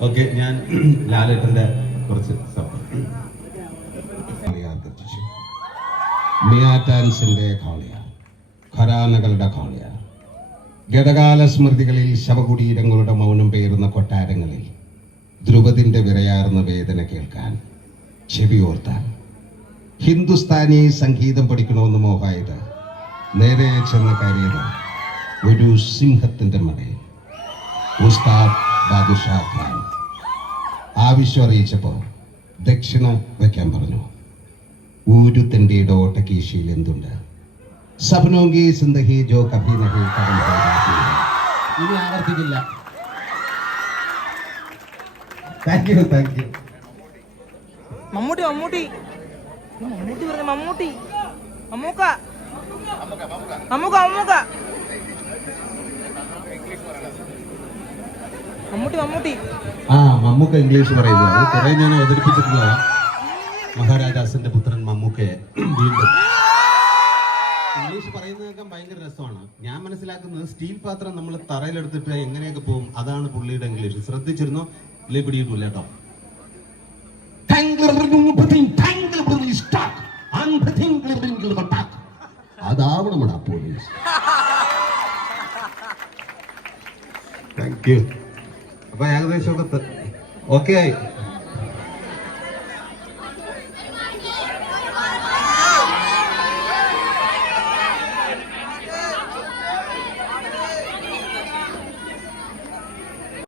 Okay ഞാൻ ലാലേട്ടന്റെ കുറച്ച് സപ്പോർട്ട് മിയാറ്റാൻസിന്റെ കാളിയ. ഖരാനകളുടെ കാളിയ. ഗതകാല സ്മൃതികളിൽ ശവകുടീരങ്ങളുടെ മൗനം പേറുന്ന കൊട്ടാരങ്ങളിൽ ധ്രുപതിന്റെ വിറയാർന്ന വേദന കേൾക്കാൻ ചെവിയോർത്താൻ ഹിന്ദുസ്ഥാനി സംഗീതം പഠിക്കണമെന്ന് മോഹായത് നേരെ ചെന്ന് കയറിയത് ഒരു സിംഹത്തിന്റെ മടയിൽ ഉസ്താദ് ബാദുഷാ ഖാൻ. ആവശ്യം അറിയിച്ചപ്പോൾ ദക്ഷിണ വയ്ക്കാൻ പറഞ്ഞു. ഒരു തെണ്ടിയുടെ ഓട്ടക്കീശയിൽ എന്തുണ്ട്? സപ്നോങ്കി സിന്ദഹി ജോ കഭി നഹി. ഇനി ആവർത്തിക്കില്ല. Thank you thank you Mammootty Mammootty. Mammootty പറഞ്ഞു മമ്മൂട്ടി. മമ്മൂക്ക. മമ്മൂക്ക മമ്മൂക്ക മമ്മൂട്ടി മമ്മൂട്ടി ആ മമ്മൂക്ക ഇംഗ്ലീഷ് പറയുന്നത് അത് കുറെ ഞാൻ അവതരിപ്പിച്ചിട്ടുള്ള മഹാരാജാസിന്റെ പുത്രൻ മമ്മൂക്കയെ വീണ്ടും. ഇംഗ്ലീഷ് പറയുന്നതൊക്കെ ഭയങ്കര രസമാണ്. ഞാൻ മനസ്സിലാക്കുന്നത് സ്റ്റീൽ പാത്രം നമ്മൾ തറയിലെടുത്തിട്ട് എങ്ങനെയൊക്കെ പോകും അതാണ് പുള്ളിയുടെ ഇംഗ്ലീഷ്. ശ്രദ്ധിച്ചിരുന്നോ? ഇല്ലേ പിടിയിട്ടില്ല കേട്ടോ അതാവണമടാ പോലീസ് താങ്ക് യു അപ്പൊ ഏകദേശം ഒക്കെ ഓക്കെ ആയി.